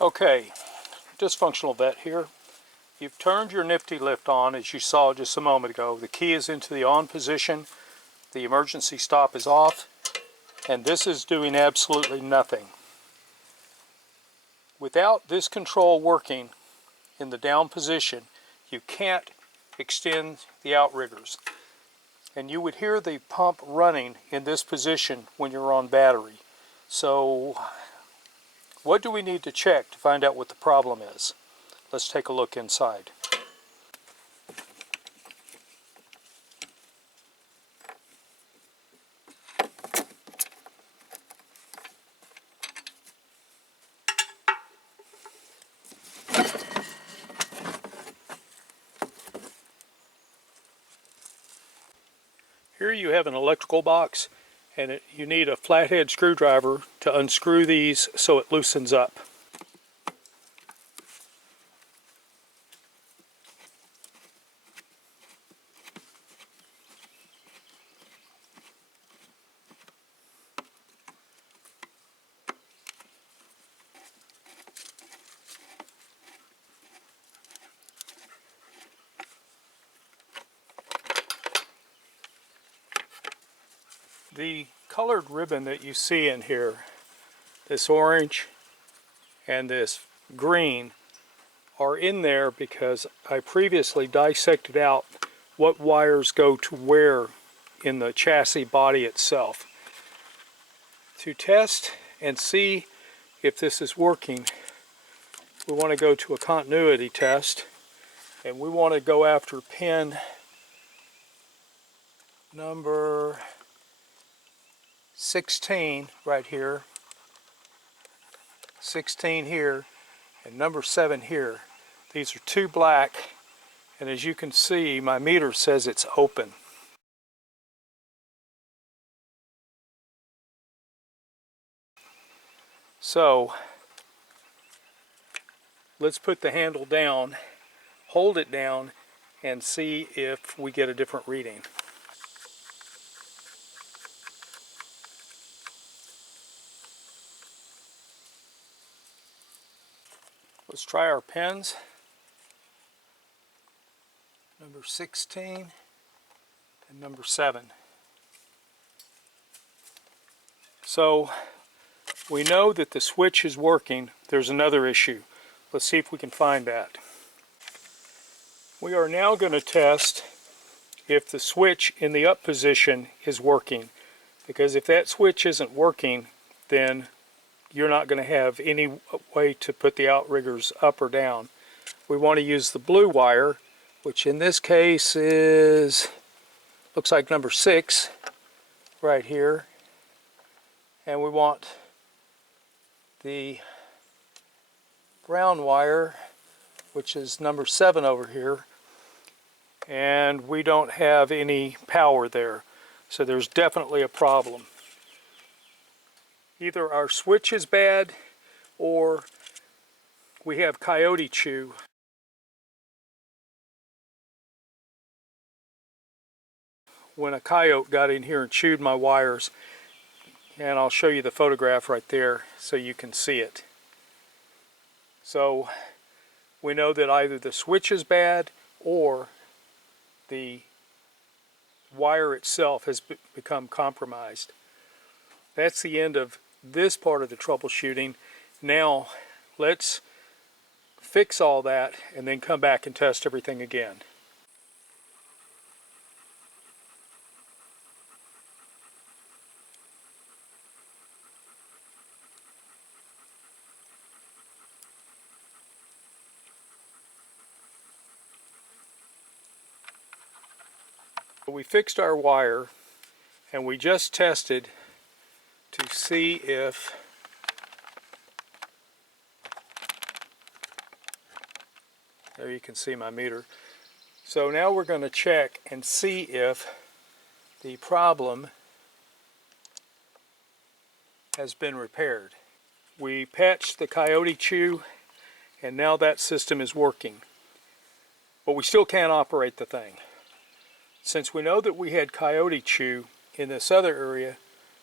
Okay, dysfunctional vet here. You've turned your nifty lift on, as you saw just a moment ago. The key is into the on position, the emergency stop is off, and this is doing absolutely nothing. Without this control working in the down position, you can't extend the outriggers. And you would hear the pump running in this position when you're on battery. So what do we need to check to find out what the problem is? Let's take a look inside. Here you have an electrical box, and you need a flathead screwdriver to unscrew these so it loosens up. The colored ribbon that you see in here, this orange and this green, are in there because I previously dissected out what wires go to where in the chassis body itself. To test and see if this is working, we want to go to a continuity test, and we want to go after pin number 16 right here, 16 here, and number 7 here. These are two black, and as you can see, my meter says it's open. So let's put the handle down, hold it down, and see if we get a different reading. Let's try our pins. Number 16 and number 7. So we know that the switch is working. There's another issue. Let's see if we can find that. We are now going to test if the switch in the up position is working, because if that switch isn't working, then you're not going to have any way to put the outriggers up or down. We want to use the blue wire, which in this case is, looks like number 6 right here, and we want the brown wire, which is number 7 over here, and we don't have any power there, so there's definitely a problem. Either our switch is bad or we have coyote chew. When a coyote got in here and chewed my wires, and I'll show you the photograph right there so you can see it. So we know that either the switch is bad or the wire itself has become compromised. That's the end of this part of the troubleshooting. Now let's fix all that and then come back and test everything again. We fixed our wire, and we just tested to see if there you can see my meter. So now we're going to check and see if the problem has been repaired. We patched the coyote chew, and now that system is working, but we still can't operate the thing. Since we know that we had coyote chew in this other area,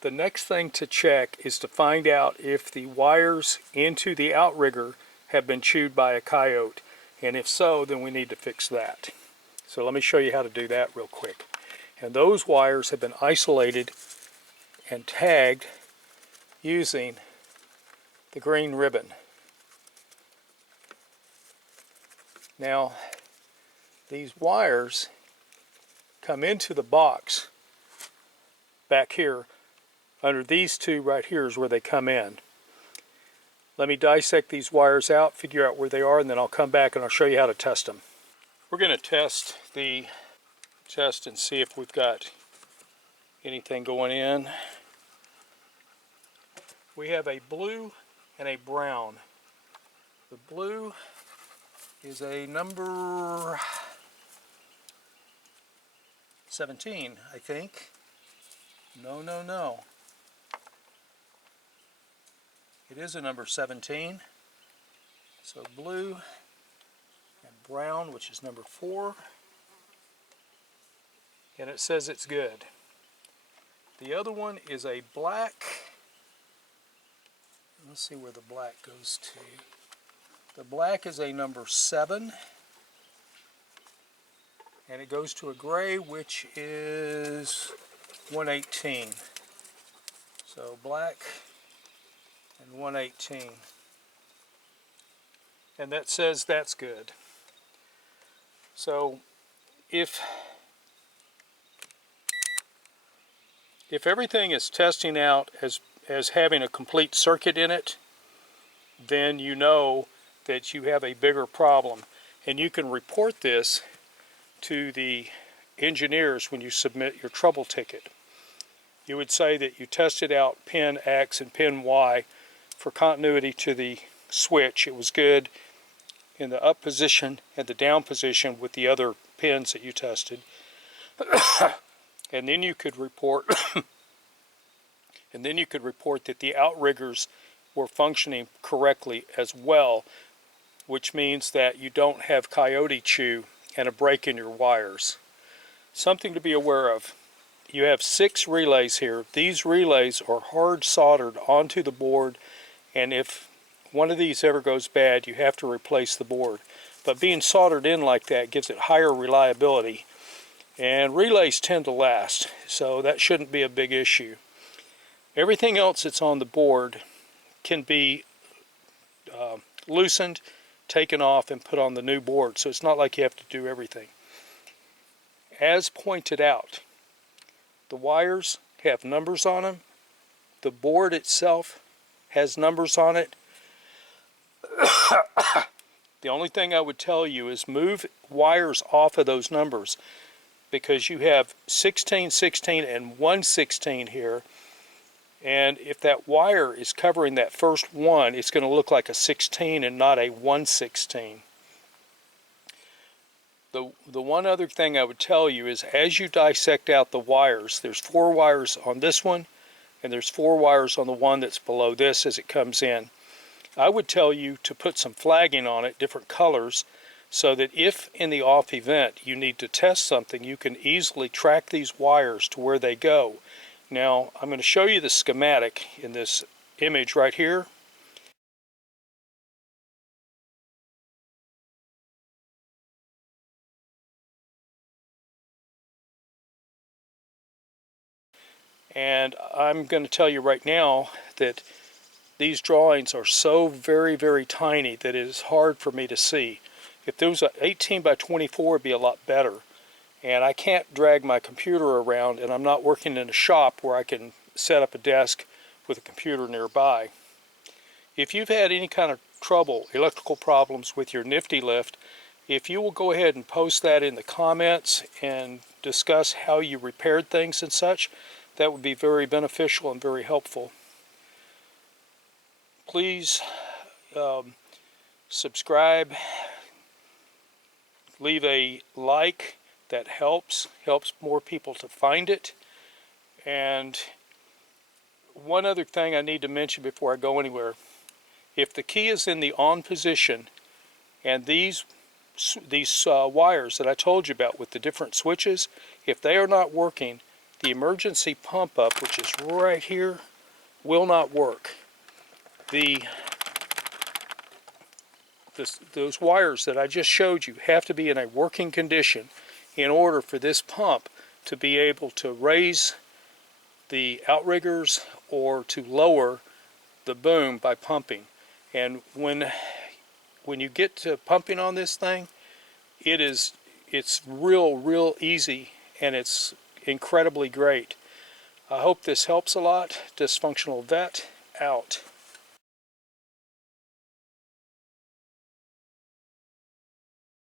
the next thing to check is to find out if the wires into the outrigger have been chewed by a coyote. And if so, then we need to fix that. So let me show you how to do that real quick. And those wires have been isolated and tagged using the green ribbon. Now, these wires come into the box back here. Under these two right here is where they come in. Let me dissect these wires out, figure out where they are, and then I'll come back and I'll show you how to test them. We're going to test and see if we've got anything going in. We have a blue and a brown. The blue is a number 17, I think. No. It is a number 17. So blue and brown, which is number 4. And it says it's good. The other one is a black. Let's see where the black goes to. The black is a number 7. And it goes to a gray, which is 118. So black and 118. And that says that's good. So if everything is testing out as having a complete circuit in it, then you know that you have a bigger problem. And you can report this to the engineers when you submit your trouble ticket. You would say that you tested out pin X and pin Y for continuity to the switch. It was good in the up position and the down position with the other pins that you tested. And then you could report that the outriggers were functioning correctly as well, which means that you don't have coyote chew and a break in your wires. Something to be aware of. You have 6 relays here. These relays are hard soldered onto the board, and if one of these ever goes bad, you have to replace the board. But being soldered in like that gives it higher reliability, and relays tend to last, so that shouldn't be a big issue. Everything else that's on the board can be loosened, taken off, and put on the new board, so it's not like you have to do everything. As pointed out, the wires have numbers on them. The board itself has numbers on it. The only thing I would tell you is move wires off of those numbers, because you have 16, 16, and 116 here. And if that wire is covering that first one, it's going to look like a 16 and not a 116. The one other thing I would tell you is, as you dissect out the wires, there's 4 wires on this one, and there's 4 wires on the one that's below this as it comes in. I would tell you to put some flagging on it, different colors, so that if in the off event you need to test something, you can easily track these wires to where they go. Now, I'm going to show you the schematic in this image right here. And I'm going to tell you right now that these drawings are so very, very tiny that it is hard for me to see. If there was an 18 by 24, it'd be a lot better. And I can't drag my computer around, and I'm not working in a shop where I can set up a desk with a computer nearby. If you've had any kind of trouble, electrical problems with your nifty lift, if you will go ahead and post that in the comments and discuss how you repaired things and such, that would be very beneficial and very helpful. Please subscribe, leave a like. That helps more people to find it. And one other thing I need to mention before I go anywhere: if the key is in the on position, and these wires that I told you about with the different switches, if they are not working, the emergency pump up, which is right here, will not work. Those wires that I just showed you have to be in a working condition in order for this pump to be able to raise the outriggers or to lower the boom by pumping. And when you get to pumping on this thing, it's real easy, and it's incredibly great. I hope this helps a lot. Dysfunctional Vet out.